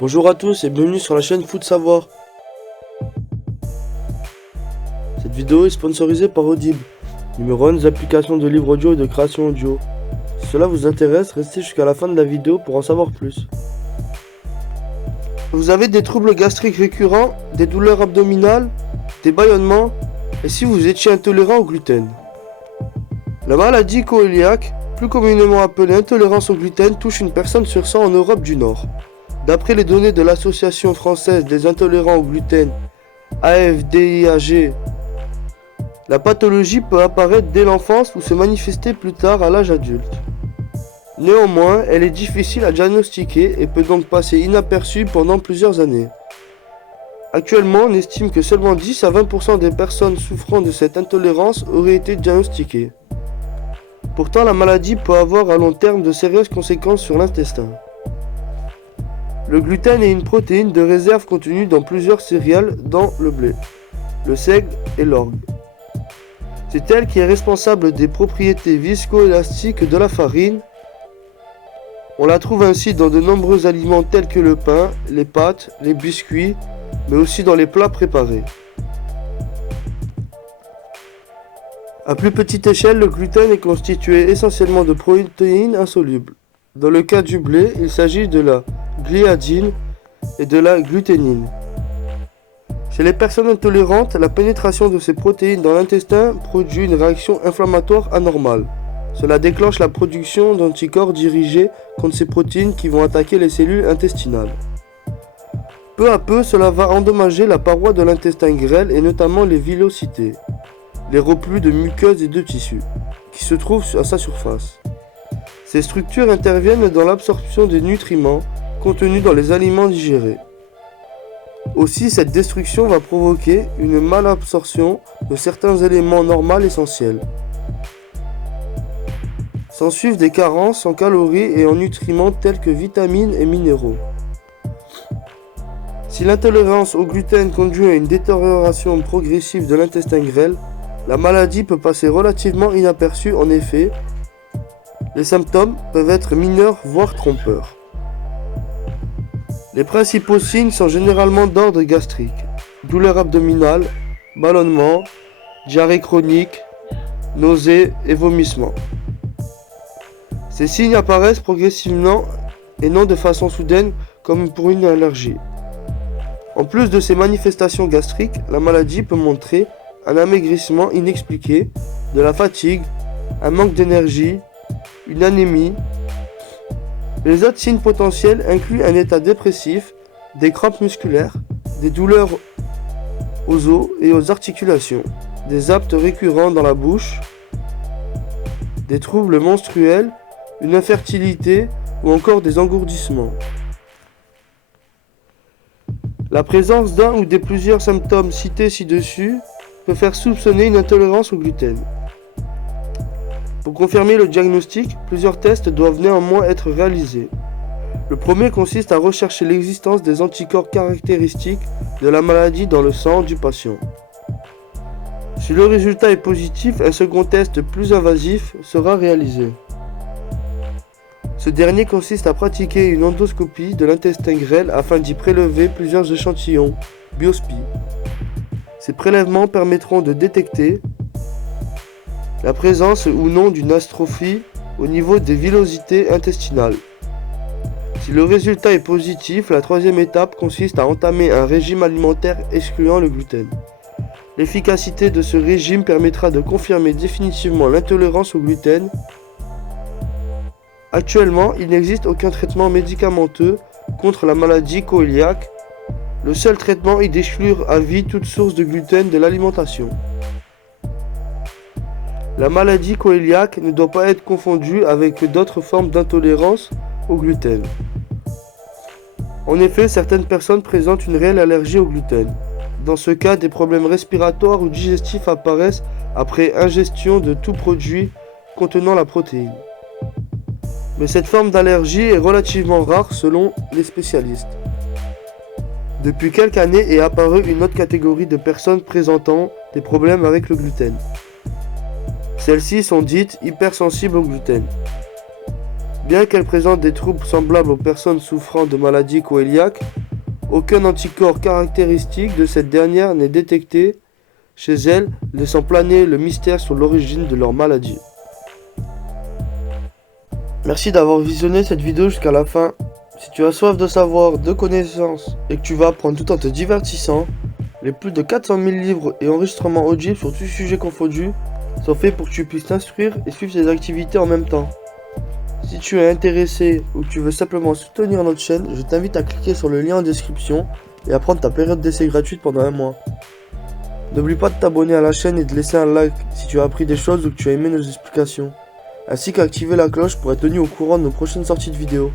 Bonjour à tous et bienvenue sur la chaîne Food Savoir. Cette vidéo est sponsorisée par Audible, numéro 1 des applications de livres audio et de création audio. Si cela vous intéresse, restez jusqu'à la fin de la vidéo pour en savoir plus. Vous avez des troubles gastriques récurrents, des douleurs abdominales, des bâillonnements, et si vous étiez intolérant au gluten. La maladie cœliaque, plus communément appelée intolérance au gluten, touche une personne sur 100 en Europe du Nord. D'après les données de l'Association française des intolérants au gluten, AFDIAG, la pathologie peut apparaître dès l'enfance ou se manifester plus tard à l'âge adulte. Néanmoins, elle est difficile à diagnostiquer et peut donc passer inaperçue pendant plusieurs années. Actuellement, on estime que seulement 10 à 20% des personnes souffrant de cette intolérance auraient été diagnostiquées. Pourtant, la maladie peut avoir à long terme de sérieuses conséquences sur l'intestin. Le gluten est une protéine de réserve contenue dans plusieurs céréales dans le blé, le seigle et l'orge. C'est elle qui est responsable des propriétés viscoélastiques de la farine. On la trouve ainsi dans de nombreux aliments tels que le pain, les pâtes, les biscuits, mais aussi dans les plats préparés. À plus petite échelle, le gluten est constitué essentiellement de protéines insolubles. Dans le cas du blé, il s'agit de la gliadine et de la gluténine. Chez les personnes intolérantes, la pénétration de ces protéines dans l'intestin produit une réaction inflammatoire anormale. Cela déclenche la production d'anticorps dirigés contre ces protéines qui vont attaquer les cellules intestinales. Peu à peu, cela va endommager la paroi de l'intestin grêle et notamment les villosités, les reflux de muqueuses et de tissus, qui se trouvent à sa surface. Ces structures interviennent dans l'absorption des nutriments contenus dans les aliments digérés. Aussi, cette destruction va provoquer une malabsorption de certains éléments normaux essentiels. S'ensuivent des carences en calories et en nutriments tels que vitamines et minéraux. Si l'intolérance au gluten conduit à une détérioration progressive de l'intestin grêle, la maladie peut passer relativement inaperçue. En effet, les symptômes peuvent être mineurs voire trompeurs. Les principaux signes sont généralement d'ordre gastrique, douleurs abdominales, ballonnements, diarrhée chronique, nausées et vomissements. Ces signes apparaissent progressivement et non de façon soudaine comme pour une allergie. En plus de ces manifestations gastriques, la maladie peut montrer un amaigrissement inexpliqué, de la fatigue, un manque d'énergie, une anémie. Les autres signes potentiels incluent un état dépressif, des crampes musculaires, des douleurs aux os et aux articulations, des aptes récurrents dans la bouche, des troubles menstruels, une infertilité ou encore des engourdissements. La présence d'un ou des plusieurs symptômes cités ci-dessus peut faire soupçonner une intolérance au gluten. Pour confirmer le diagnostic, plusieurs tests doivent néanmoins être réalisés. Le premier consiste à rechercher l'existence des anticorps caractéristiques de la maladie dans le sang du patient. Si le résultat est positif, un second test plus invasif sera réalisé. Ce dernier consiste à pratiquer une endoscopie de l'intestin grêle afin d'y prélever plusieurs échantillons, biopsies. Ces prélèvements permettront de détecter la présence ou non d'une astrophie au niveau des villosités intestinales. Si le résultat est positif, la troisième étape consiste à entamer un régime alimentaire excluant le gluten. L'efficacité de ce régime permettra de confirmer définitivement l'intolérance au gluten. Actuellement, il n'existe aucun traitement médicamenteux contre la maladie cœliaque. Le seul traitement est d'exclure à vie toute source de gluten de l'alimentation. La maladie cœliaque ne doit pas être confondue avec d'autres formes d'intolérance au gluten. En effet, certaines personnes présentent une réelle allergie au gluten. Dans ce cas, des problèmes respiratoires ou digestifs apparaissent après ingestion de tout produit contenant la protéine. Mais cette forme d'allergie est relativement rare selon les spécialistes. Depuis quelques années est apparue une autre catégorie de personnes présentant des problèmes avec le gluten. Celles-ci sont dites hypersensibles au gluten. Bien qu'elle présente des troubles semblables aux personnes souffrant de maladies coéliaques, aucun anticorps caractéristique de cette dernière n'est détecté chez elle, laissant planer le mystère sur l'origine de leur maladie. Merci d'avoir visionné cette vidéo jusqu'à la fin. Si tu as soif de savoir, de connaissances et que tu vas apprendre tout en te divertissant, les plus de 400 000 livres et enregistrements audibles sur tout sujet confondu sont faits pour que tu puisses t'instruire et suivre tes activités en même temps. Si tu es intéressé ou que tu veux simplement soutenir notre chaîne, je t'invite à cliquer sur le lien en description et à prendre ta période d'essai gratuite pendant un mois. N'oublie pas de t'abonner à la chaîne et de laisser un like si tu as appris des choses ou que tu as aimé nos explications, ainsi qu'activer la cloche pour être tenu au courant de nos prochaines sorties de vidéos.